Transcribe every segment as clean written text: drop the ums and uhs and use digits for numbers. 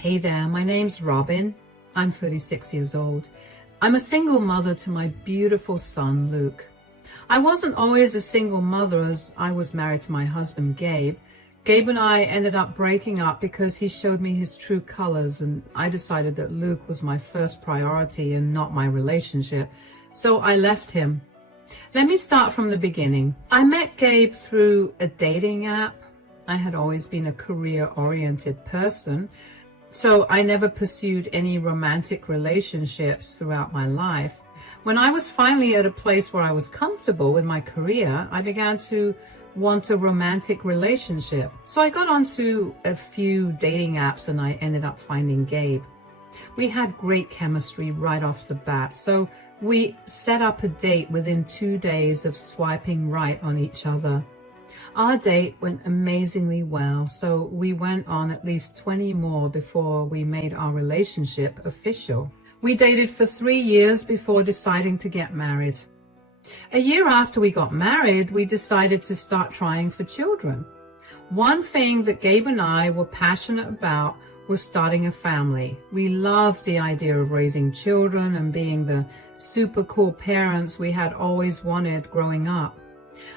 Hey there, my name's Robin. I'm 36 years old. I'm a single mother to my beautiful son, Luke. I wasn't always a single mother as I was married to my husband, Gabe. Gabe and I ended up breaking up because he showed me his true colors, and I decided that Luke was my first priority and not my relationship, so I left him. Let me start from the beginning. I met Gabe through a dating app. I had always been a career-oriented person, so I never pursued any romantic relationships throughout my life. When I was finally at a place where I was comfortable in my career, I began to want a romantic relationship. So I got onto a few dating apps and I ended up finding Gabe. We had great chemistry right off the bat, so we set up a date within 2 days of swiping right on each other. Our date went amazingly well, so we went on at least 20 more before we made our relationship official. We dated for 3 years before deciding to get married. A year after we got married, we decided to start trying for children. One thing that Gabe and I were passionate about was starting a family. We loved the idea of raising children and being the super cool parents we had always wanted growing up.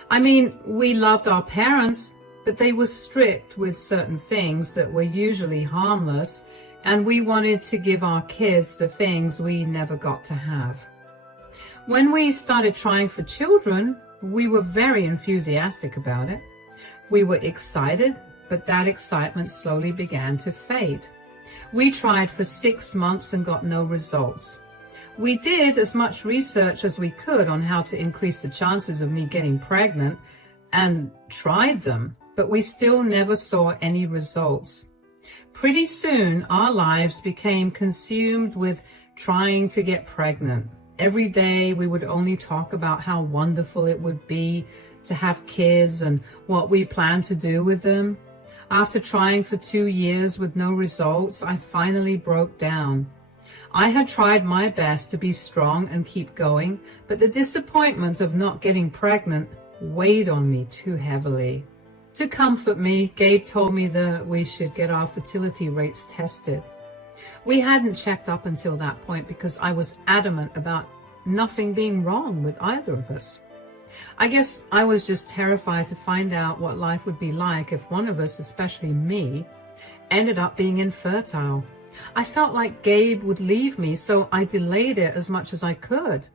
I mean, we loved our parents, but they were strict with certain things that were usually harmless, and we wanted to give our kids the things we never got to have. When we started trying for children, we were very enthusiastic about it. We were excited, but that excitement slowly began to fade. We tried for 6 months and got no results. We did as much research as we could on how to increase the chances of me getting pregnant and tried them, but we still never saw any results. Pretty soon, our lives became consumed with trying to get pregnant. Every day, we would only talk about how wonderful it would be to have kids and what we planned to do with them. After trying for 2 years with no results, I finally broke down. I had tried my best to be strong and keep going, but the disappointment of not getting pregnant weighed on me too heavily. To comfort me, Gabe told me that we should get our fertility rates tested. We hadn't checked up until that point because I was adamant about nothing being wrong with either of us. I guess I was just terrified to find out what life would be like if one of us, especially me, ended up being infertile. I felt like Gabe would leave me, so I delayed it as much as I could.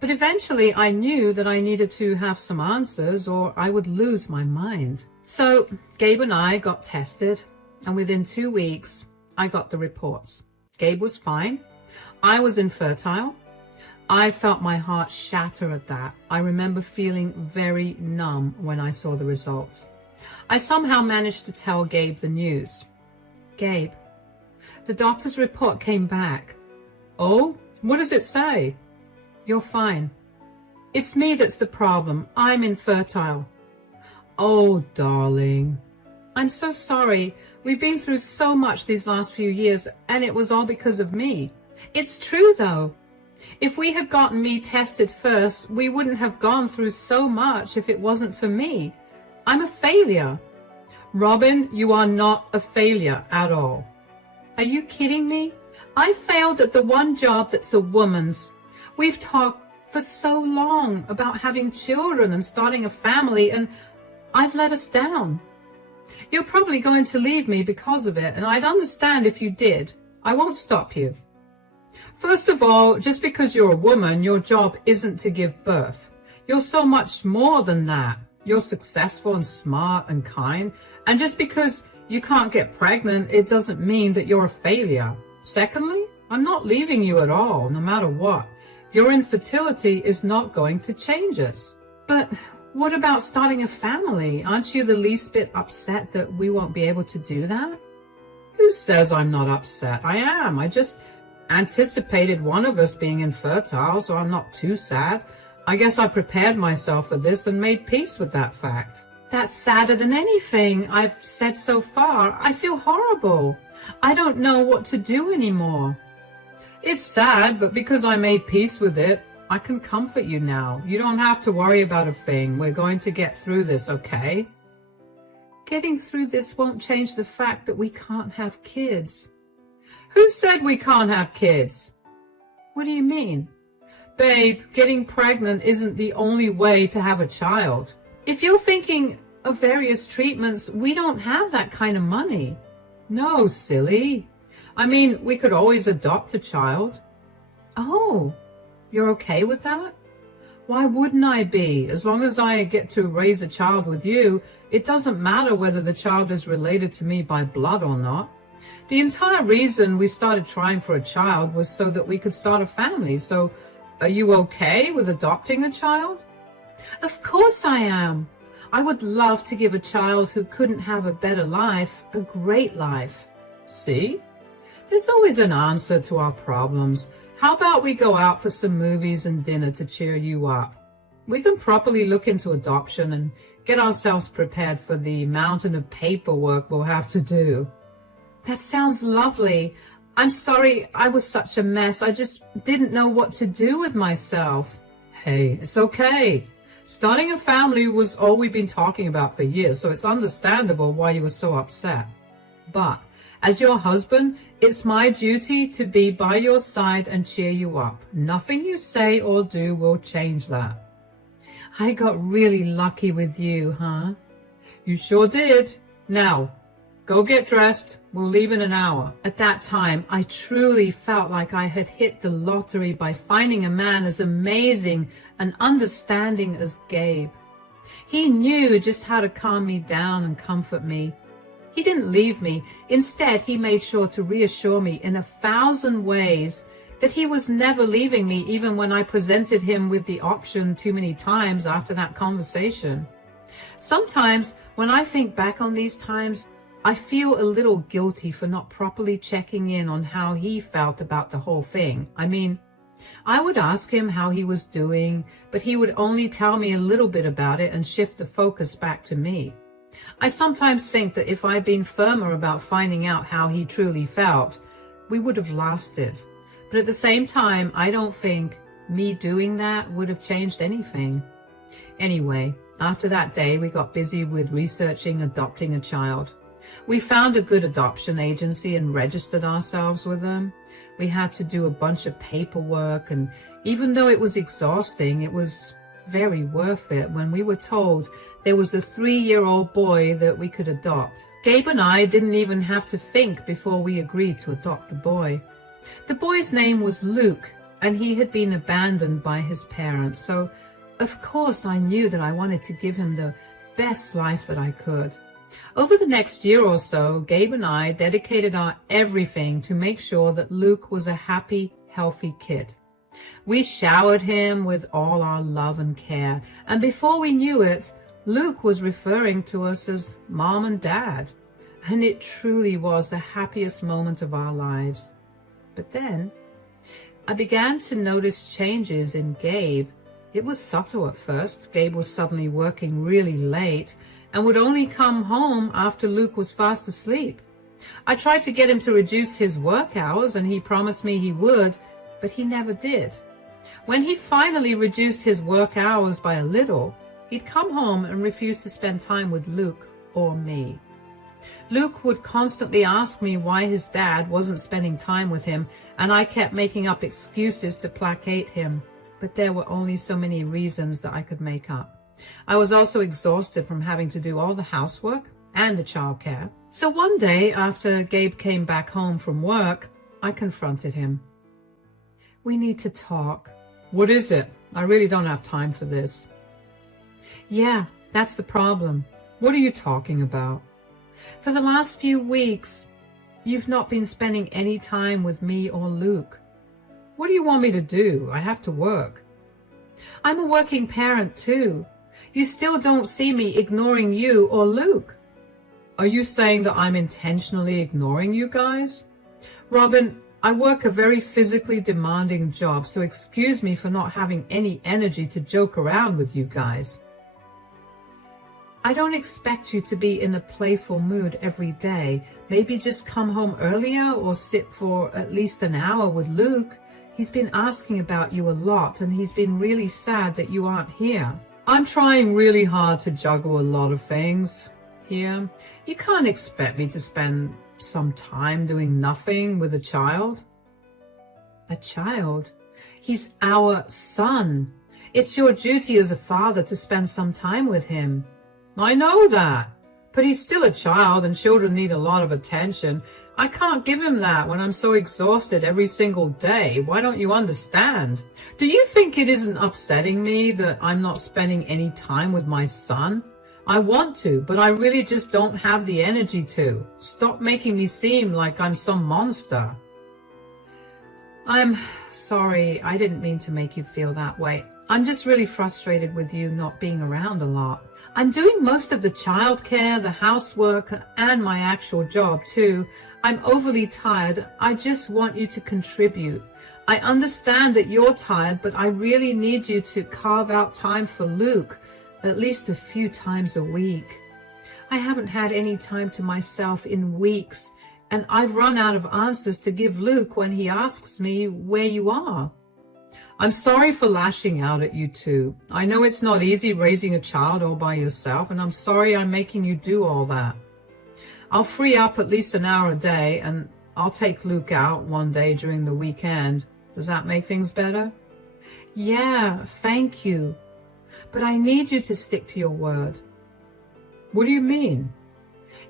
But eventually I knew that I needed to have some answers or I would lose my mind. So Gabe and I got tested, and within 2 weeks, I got the reports. Gabe was fine. I was infertile. I felt my heart shatter at that. I remember feeling very numb when I saw the results. I somehow managed to tell Gabe the news. Gabe, the doctor's report came back. Oh, what does it say? You're fine. It's me that's the problem. I'm infertile. Oh, darling. I'm so sorry. We've been through so much these last few years, and it was all because of me. It's true, though. If we had gotten me tested first, we wouldn't have gone through so much if it wasn't for me. I'm a failure. Robin, you are not a failure at all. Are you kidding me? I failed at the one job that's a woman's. We've talked for so long about having children and starting a family, and I've let us down. You're probably going to leave me because of it, and I'd understand if you did. I won't stop you. First of all, just because you're a woman, your job isn't to give birth. You're so much more than that. You're successful and smart and kind, and just because you can't get pregnant, it doesn't mean that you're a failure. Secondly, I'm not leaving you at all, no matter what. Your infertility is not going to change us. But what about starting a family? Aren't you the least bit upset that we won't be able to do that? Who says I'm not upset? I am. I just anticipated one of us being infertile, so I'm not too sad. I guess I prepared myself for this and made peace with that fact. That's sadder than anything I've said so far. I feel horrible. I don't know what to do anymore. It's sad, but because I made peace with it, I can comfort you now. You don't have to worry about a thing. We're going to get through this, okay? Getting through this won't change the fact that we can't have kids. Who said we can't have kids? What do you mean? Babe, getting pregnant isn't the only way to have a child. If you're thinking of various treatments, we don't have that kind of money. No, silly. I mean, we could always adopt a child. Oh, you're okay with that? Why wouldn't I be? As long as I get to raise a child with you, it doesn't matter whether the child is related to me by blood or not. The entire reason we started trying for a child was so that we could start a family. So, are you okay with adopting a child? Of course I am. I would love to give a child who couldn't have a better life a great life. See? There's always an answer to our problems. How about we go out for some movies and dinner to cheer you up? We can properly look into adoption and get ourselves prepared for the mountain of paperwork we'll have to do. That sounds lovely. I'm sorry I was such a mess. I just didn't know what to do with myself. Hey, it's okay. Starting a family was all we've been talking about for years, so it's understandable why you were so upset. But as your husband, it's my duty to be by your side and cheer you up. Nothing you say or do will change that. I got really lucky with you, huh? You sure did. Now, go get dressed. We'll leave in an hour. At that time, I truly felt like I had hit the lottery by finding a man as amazing and understanding as Gabe. He knew just how to calm me down and comfort me. He didn't leave me. Instead, he made sure to reassure me in 1,000 ways that he was never leaving me, even when I presented him with the option too many times after that conversation. Sometimes, when I think back on these times, I feel a little guilty for not properly checking in on how he felt about the whole thing. I mean, I would ask him how he was doing, but he would only tell me a little bit about it and shift the focus back to me. I sometimes think that if I'd been firmer about finding out how he truly felt, we would have lasted. But at the same time, I don't think me doing that would have changed anything. Anyway, after that day, we got busy with researching adopting a child. We found a good adoption agency and registered ourselves with them. We had to do a bunch of paperwork, and even though it was exhausting, it was very worth it when we were told there was a 3-year-old boy that we could adopt. Gabe and I didn't even have to think before we agreed to adopt the boy. The boy's name was Luke, and he had been abandoned by his parents, so of course I knew that I wanted to give him the best life that I could. Over the next year or so, Gabe and I dedicated our everything to make sure that Luke was a happy, healthy kid. We showered him with all our love and care, and before we knew it, Luke was referring to us as Mom and Dad, and it truly was the happiest moment of our lives. But then, I began to notice changes in Gabe. It was subtle at first. Gabe was suddenly working really late and would only come home after Luke was fast asleep. I tried to get him to reduce his work hours, and he promised me he would, but he never did. When he finally reduced his work hours by a little, he'd come home and refuse to spend time with Luke or me. Luke would constantly ask me why his dad wasn't spending time with him, and I kept making up excuses to placate him, but there were only so many reasons that I could make up. I was also exhausted from having to do all the housework and the childcare. So one day, after Gabe came back home from work, I confronted him. We need to talk. What is it? I really don't have time for this. Yeah, that's the problem. What are you talking about? For the last few weeks, you've not been spending any time with me or Luke. What do you want me to do? I have to work. I'm a working parent too. You still don't see me ignoring you or Luke. Are you saying that I'm intentionally ignoring you guys? Robin, I work a very physically demanding job, so excuse me for not having any energy to joke around with you guys. I don't expect you to be in a playful mood every day. Maybe just come home earlier or sit for at least an hour with Luke. He's been asking about you a lot, and he's been really sad that you aren't here. I'm trying really hard to juggle a lot of things here. You can't expect me to spend some time doing nothing with a child? A child? He's our son. It's your duty as a father to spend some time with him. I know that, but he's still a child and children need a lot of attention. I can't give him that when I'm so exhausted every single day. Why don't you understand? Do you think it isn't upsetting me that I'm not spending any time with my son? I want to, but I really just don't have the energy to. Stop making me seem like I'm some monster. I'm sorry, I didn't mean to make you feel that way. I'm just really frustrated with you not being around a lot. I'm doing most of the childcare, the housework, and my actual job too. I'm overly tired. I just want you to contribute. I understand that you're tired, but I really need you to carve out time for Luke, at least a few times a week. I haven't had any time to myself in weeks, and I've run out of answers to give Luke when he asks me where you are. I'm sorry for lashing out at you two. I know it's not easy raising a child all by yourself, and I'm sorry I'm making you do all that. I'll free up at least an hour a day, and I'll take Luke out one day during the weekend. Does that make things better? Yeah, thank you. But I need you to stick to your word. What do you mean?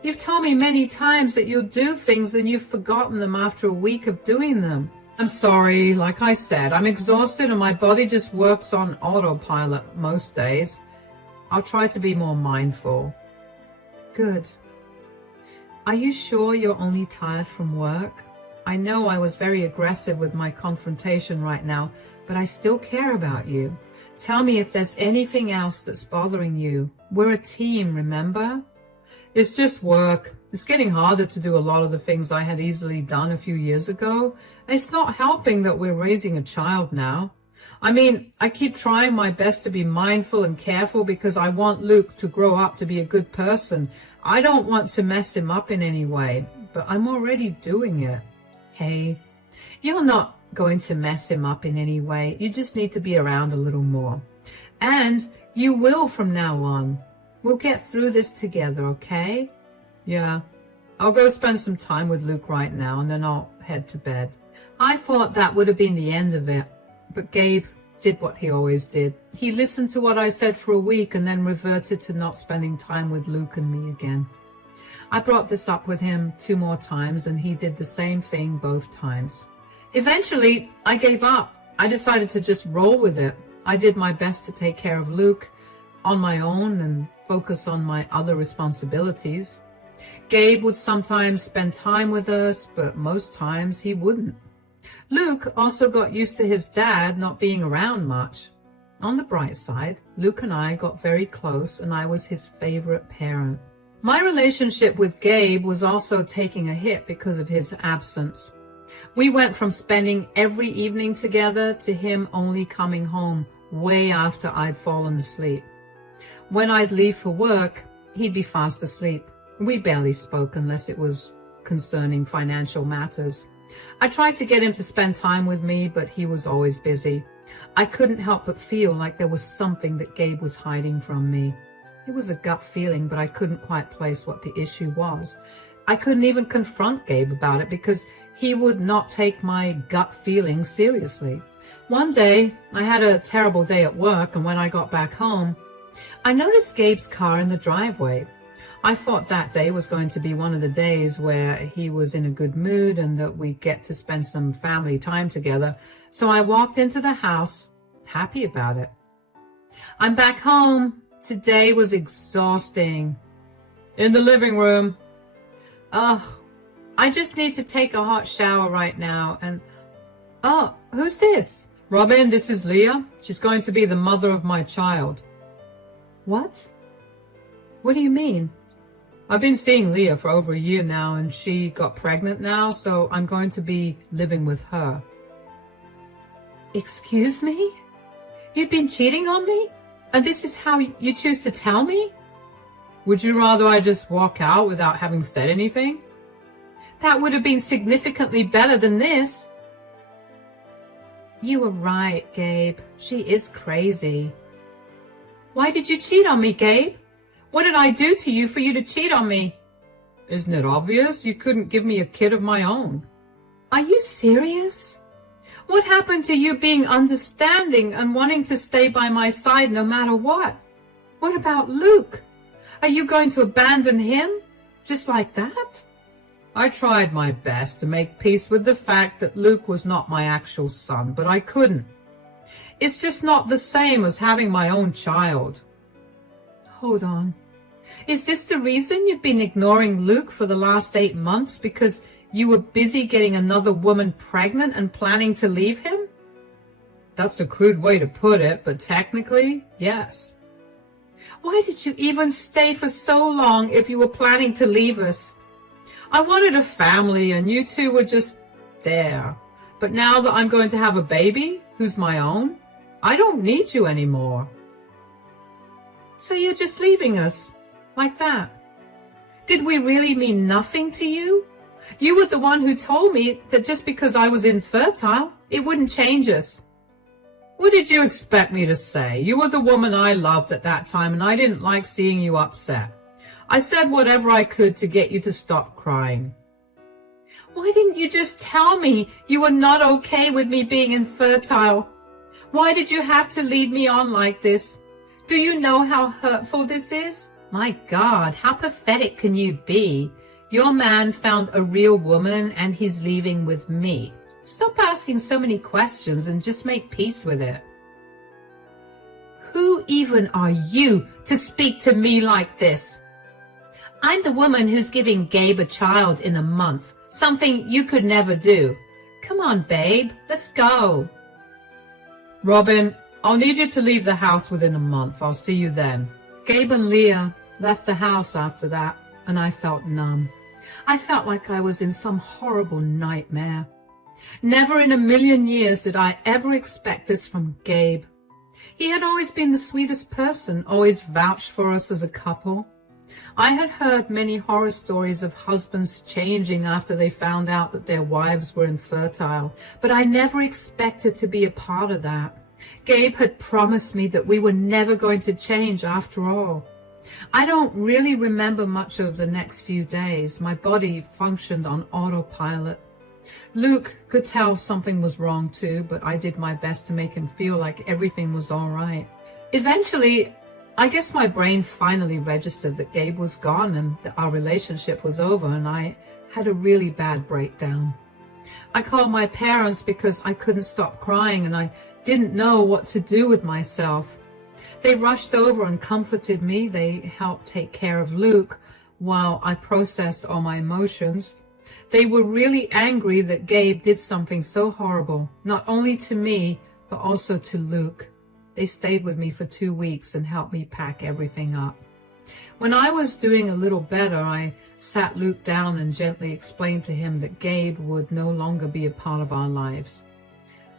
You've told me many times that you'll do things and you've forgotten them after a week of doing them. I'm sorry, like I said, I'm exhausted and my body just works on autopilot most days. I'll try to be more mindful. Good. Are you sure you're only tired from work? I know I was very aggressive with my confrontation right now, but I still care about you. Tell me if there's anything else that's bothering you. We're a team, remember? It's just work. It's getting harder to do a lot of the things I had easily done a few years ago. It's not helping that we're raising a child now. I mean, I keep trying my best to be mindful and careful because I want Luke to grow up to be a good person. I don't want to mess him up in any way, but I'm already doing it. Hey, you're not going to mess him up in any way. You just need to be around a little more. And you will from now on. We'll get through this together, okay? Yeah. I'll go spend some time with Luke right now, and then I'll head to bed. I thought that would have been the end of it, but Gabe did what he always did. He listened to what I said for a week and then reverted to not spending time with Luke and me again. I brought this up with him 2 more times, and he did the same thing both times. Eventually, I gave up. I decided to just roll with it. I did my best to take care of Luke on my own and focus on my other responsibilities. Gabe would sometimes spend time with us, but most times he wouldn't. Luke also got used to his dad not being around much. On the bright side, Luke and I got very close, and I was his favorite parent. My relationship with Gabe was also taking a hit because of his absence. We went from spending every evening together to him only coming home way after I'd fallen asleep. When I'd leave for work, he'd be fast asleep. We barely spoke unless it was concerning financial matters. I tried to get him to spend time with me, but he was always busy. I couldn't help but feel like there was something that Gabe was hiding from me. It was a gut feeling, but I couldn't quite place what the issue was. I couldn't even confront Gabe about it because he would not take my gut feeling seriously. One day, I had a terrible day at work, and when I got back home, I noticed Gabe's car in the driveway. I thought that day was going to be one of the days where he was in a good mood and that we'd get to spend some family time together. So I walked into the house, happy about it. I'm back home. Today was exhausting. In the living room. Ugh, I just need to take a hot shower right now. And, oh, who's this? Robin, this is Leah. She's going to be the mother of my child. What? What do you mean? I've been seeing Leah for over a year now, and she got pregnant now, so I'm going to be living with her. Excuse me? You've been cheating on me? And this is how you choose to tell me? Would you rather I just walk out without having said anything? That would have been significantly better than this. You were right, Gabe. She is crazy. Why did you cheat on me, Gabe? What did I do to you for you to cheat on me? Isn't it obvious? You couldn't give me a kid of my own. Are you serious? What happened to you being understanding and wanting to stay by my side no matter what? What about Luke? Are you going to abandon him? Just like that? I tried my best to make peace with the fact that Luke was not my actual son, but I couldn't. It's just not the same as having my own child. Hold on. Is this the reason you've been ignoring Luke for the last 8 months because you were busy getting another woman pregnant and planning to leave him? That's a crude way to put it, but technically, yes. Why did you even stay for so long if you were planning to leave us? I wanted a family and you two were just there. But now that I'm going to have a baby, who's my own, I don't need you anymore. So you're just leaving us, like that? Did we really mean nothing to you? You were the one who told me that just because I was infertile, it wouldn't change us. What did you expect me to say? You were the woman I loved at that time, and I didn't like seeing you upset. I said whatever I could to get you to stop crying. Why didn't you just tell me you were not okay with me being infertile? Why did you have to lead me on like this? Do you know how hurtful this is? My God, how pathetic can you be? Your man found a real woman and he's leaving with me. Stop asking so many questions and just make peace with it. Who even are you to speak to me like this? I'm the woman who's giving Gabe a child in a month, something you could never do. Come on, babe, let's go. Robin, I'll need you to leave the house within a month. I'll see you then. Gabe and Leah left the house after that, and I felt numb. I felt like I was in some horrible nightmare. Never in a million years did I ever expect this from Gabe. He had always been the sweetest person, always vouched for us as a couple. I had heard many horror stories of husbands changing after they found out that their wives were infertile, but I never expected to be a part of that. Gabe had promised me that we were never going to change after all. I don't really remember much of the next few days. My body functioned on autopilot. Luke could tell something was wrong too, but I did my best to make him feel like everything was all right. Eventually, I guess my brain finally registered that Gabe was gone and that our relationship was over, and I had a really bad breakdown. I called my parents because I couldn't stop crying and I didn't know what to do with myself. They rushed over and comforted me. They helped take care of Luke while I processed all my emotions. They were really angry that Gabe did something so horrible, not only to me, but also to Luke. They stayed with me for 2 weeks and helped me pack everything up. When I was doing a little better, I sat Luke down and gently explained to him that Gabe would no longer be a part of our lives.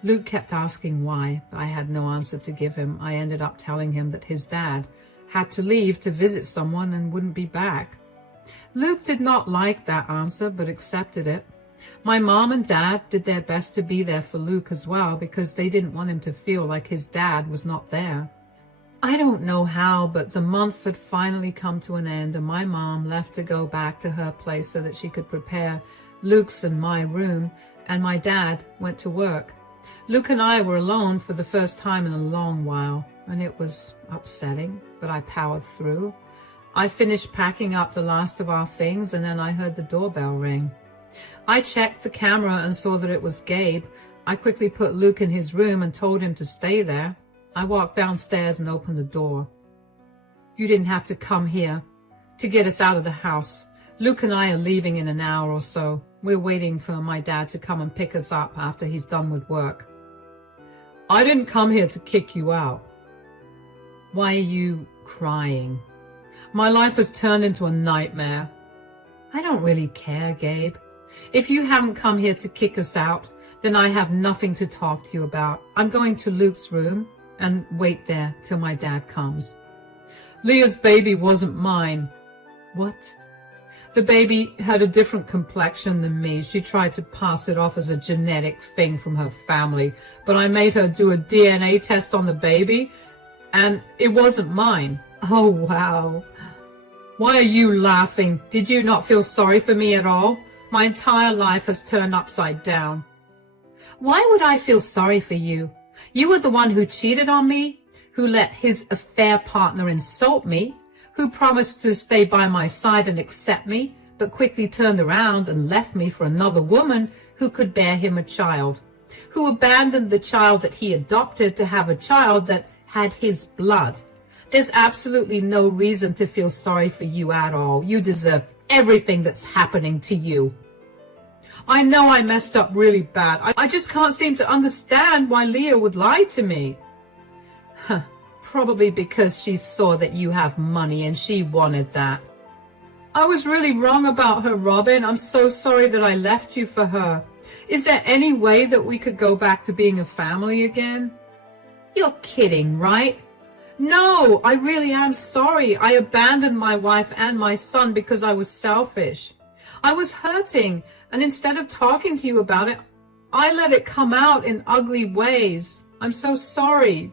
Luke kept asking why, but I had no answer to give him. I ended up telling him that his dad had to leave to visit someone and wouldn't be back. Luke did not like that answer, but accepted it. My mom and dad did their best to be there for Luke as well, because they didn't want him to feel like his dad was not there. I don't know how, but the month had finally come to an end, and my mom left to go back to her place so that she could prepare Luke's and my room, and my dad went to work. Luke and I were alone for the first time in a long while, and it was upsetting, but I powered through. I finished packing up the last of our things, and then I heard the doorbell ring. I checked the camera and saw that it was Gabe. I quickly put Luke in his room and told him to stay there. I walked downstairs and opened the door. You didn't have to come here to get us out of the house. Luke and I are leaving in an hour or so. We're waiting for my dad to come and pick us up after he's done with work. I didn't come here to kick you out. Why are you crying? My life has turned into a nightmare. I don't really care, Gabe. If you haven't come here to kick us out, then I have nothing to talk to you about. I'm going to Luke's room and wait there till my dad comes. Leah's baby wasn't mine. What? The baby had a different complexion than me. She tried to pass it off as a genetic thing from her family, but I made her do a DNA test on the baby, and it wasn't mine. Oh, wow. Why are you laughing? Did you not feel sorry for me at all? My entire life has turned upside down. Why would I feel sorry for you? You were the one who cheated on me, who let his affair partner insult me, who promised to stay by my side and accept me, but quickly turned around and left me for another woman who could bear him a child, who abandoned the child that he adopted to have a child that had his blood. There's absolutely no reason to feel sorry for you at all. You deserve everything that's happening to you. I know I messed up really bad. I just can't seem to understand why Leah would lie to me. Probably because she saw that you have money and she wanted that. I was really wrong about her, Robin. I'm so sorry that I left you for her. Is there any way that we could go back to being a family again? You're kidding, right? No, I really am sorry. I abandoned my wife and my son because I was selfish. I was hurting, and instead of talking to you about it, I let it come out in ugly ways. I'm so sorry.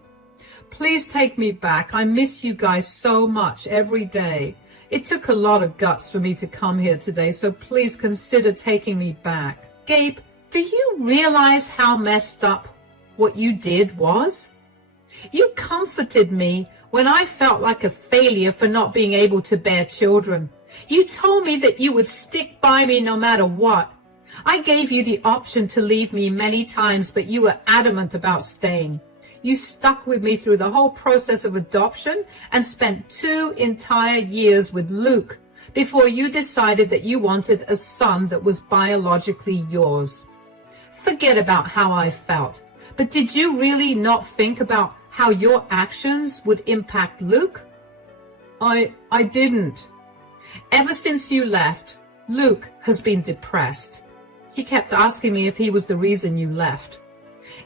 Please take me back. I miss you guys so much every day. It took a lot of guts for me to come here today, so please consider taking me back. Gabe, do you realize how messed up what you did was? You comforted me when I felt like a failure for not being able to bear children. You told me that you would stick by me no matter what. I gave you the option to leave me many times, but you were adamant about staying. You stuck with me through the whole process of adoption and spent 2 entire years with Luke before you decided that you wanted a son that was biologically yours. Forget about how I felt, but did you really not think about how your actions would impact Luke? I didn't. Ever since you left, Luke has been depressed. He kept asking me if he was the reason you left.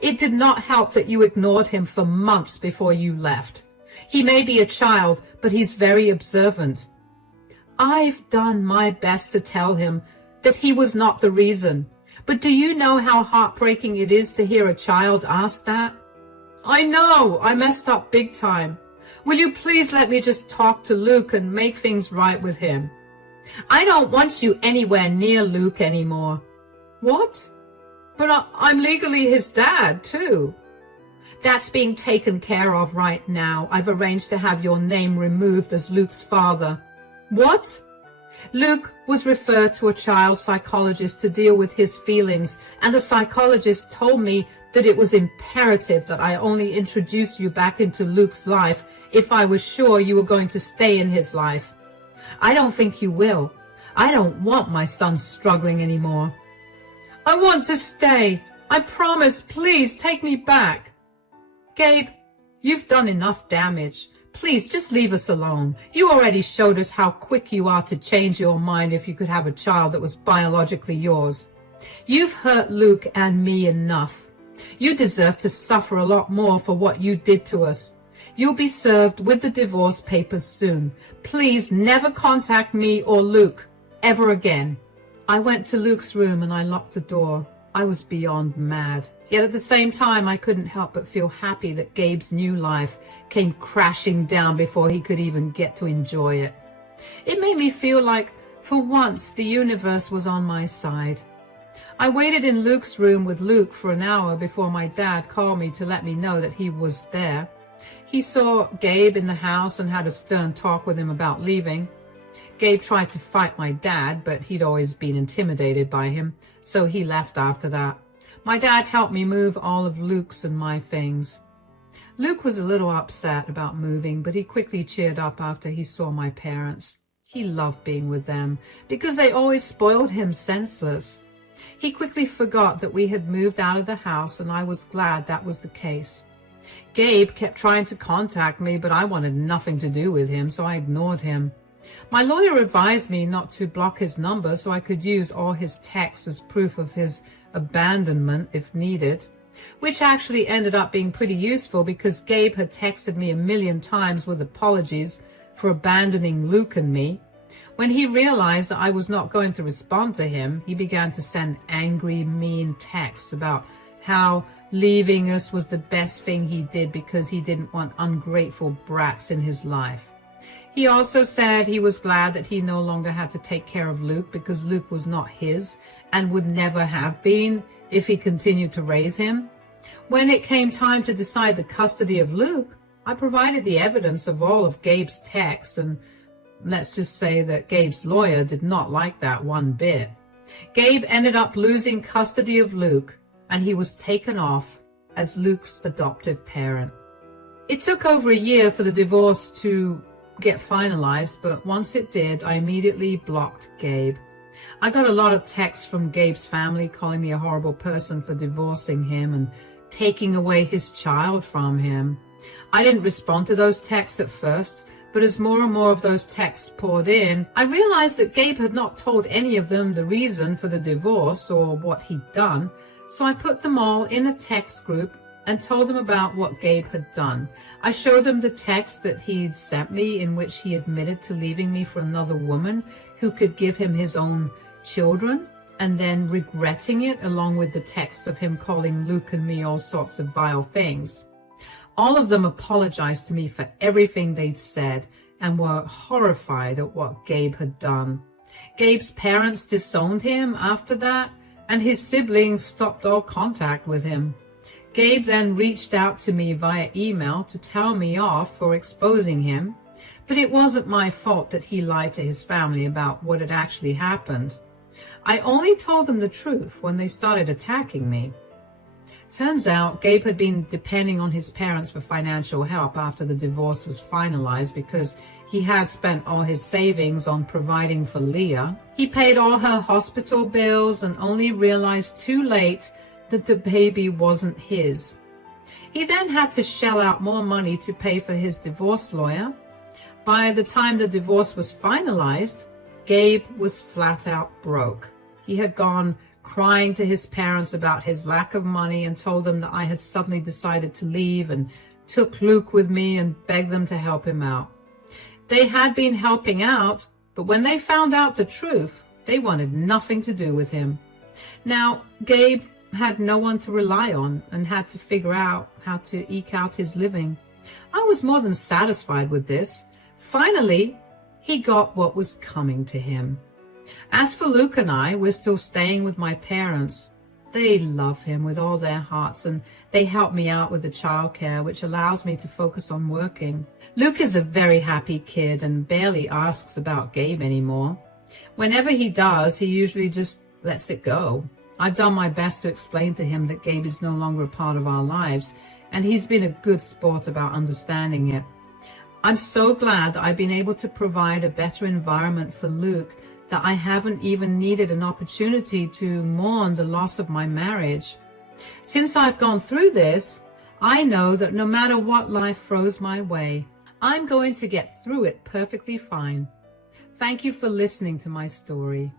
It did not help that you ignored him for months before you left. He may be a child, but he's very observant. I've done my best to tell him that he was not the reason. But do you know how heartbreaking it is to hear a child ask that? I know, I messed up big time. Will you please let me just talk to Luke and make things right with him? I don't want you anywhere near Luke anymore. What? But I'm legally his dad, too. That's being taken care of right now. I've arranged to have your name removed as Luke's father. What? Luke was referred to a child psychologist to deal with his feelings, and the psychologist told me that it was imperative that I only introduce you back into Luke's life if I was sure you were going to stay in his life. I don't think you will. I don't want my son struggling anymore. I want to stay. I promise. Please take me back. Gabe, you've done enough damage. Please just leave us alone. You already showed us how quick you are to change your mind if you could have a child that was biologically yours. You've hurt Luke and me enough. You deserve to suffer a lot more for what you did to us. You'll be served with the divorce papers soon. Please never contact me or Luke ever again. I went to Luke's room and I locked the door. I was beyond mad. Yet at the same time, I couldn't help but feel happy that Gabe's new life came crashing down before he could even get to enjoy it. It made me feel like, for once, the universe was on my side. I waited in Luke's room with Luke for an hour before my dad called me to let me know that he was there. He saw Gabe in the house and had a stern talk with him about leaving. Gabe tried to fight my dad, but he'd always been intimidated by him, so he left after that. My dad helped me move all of Luke's and my things. Luke was a little upset about moving, but he quickly cheered up after he saw my parents. He loved being with them because they always spoiled him senseless. He quickly forgot that we had moved out of the house, and I was glad that was the case. Gabe kept trying to contact me, but I wanted nothing to do with him, so I ignored him. My lawyer advised me not to block his number so I could use all his texts as proof of his abandonment if needed, which actually ended up being pretty useful because Gabe had texted me 1,000,000 times with apologies for abandoning Luke and me. When he realized that I was not going to respond to him, he began to send angry, mean texts about how leaving us was the best thing he did because he didn't want ungrateful brats in his life. He also said he was glad that he no longer had to take care of Luke because Luke was not his and would never have been if he continued to raise him. When it came time to decide the custody of Luke, I provided the evidence of all of Gabe's texts, and let's just say that Gabe's lawyer did not like that one bit. Gabe ended up losing custody of Luke, and he was taken off as Luke's adoptive parent. It took over a year for the divorce to get finalized, but once it did, I immediately blocked Gabe. I got a lot of texts from Gabe's family calling me a horrible person for divorcing him and taking away his child from him. I didn't respond to those texts at first, but as more and more of those texts poured in, I realized that Gabe had not told any of them the reason for the divorce or what he'd done, so I put them all in a text group and told them about what Gabe had done. I showed them the text that he'd sent me in which he admitted to leaving me for another woman who could give him his own children, and then regretting it, along with the texts of him calling Luke and me all sorts of vile things. All of them apologized to me for everything they'd said and were horrified at what Gabe had done. Gabe's parents disowned him after that, and his siblings stopped all contact with him. Gabe then reached out to me via email to tell me off for exposing him, but it wasn't my fault that he lied to his family about what had actually happened. I only told them the truth when they started attacking me. Turns out Gabe had been depending on his parents for financial help after the divorce was finalized because he had spent all his savings on providing for Leah. He paid all her hospital bills and only realized too late that the baby wasn't his. He then had to shell out more money to pay for his divorce lawyer. By the time the divorce was finalized, Gabe was flat out broke. He had gone crying to his parents about his lack of money and told them that I had suddenly decided to leave and took Luke with me and begged them to help him out. They had been helping out, but when they found out the truth, they wanted nothing to do with him. Now, Gabe had no one to rely on and had to figure out how to eke out his living. I was more than satisfied with this. Finally, he got what was coming to him. As for Luke and I, we're still staying with my parents. They love him with all their hearts, and they help me out with the childcare, which allows me to focus on working. Luke is a very happy kid and barely asks about Gabe anymore. Whenever he does, he usually just lets it go. I've done my best to explain to him that Gabe is no longer a part of our lives, and he's been a good sport about understanding it. I'm so glad that I've been able to provide a better environment for Luke, that I haven't even needed an opportunity to mourn the loss of my marriage. Since I've gone through this, I know that no matter what life throws my way, I'm going to get through it perfectly fine. Thank you for listening to my story.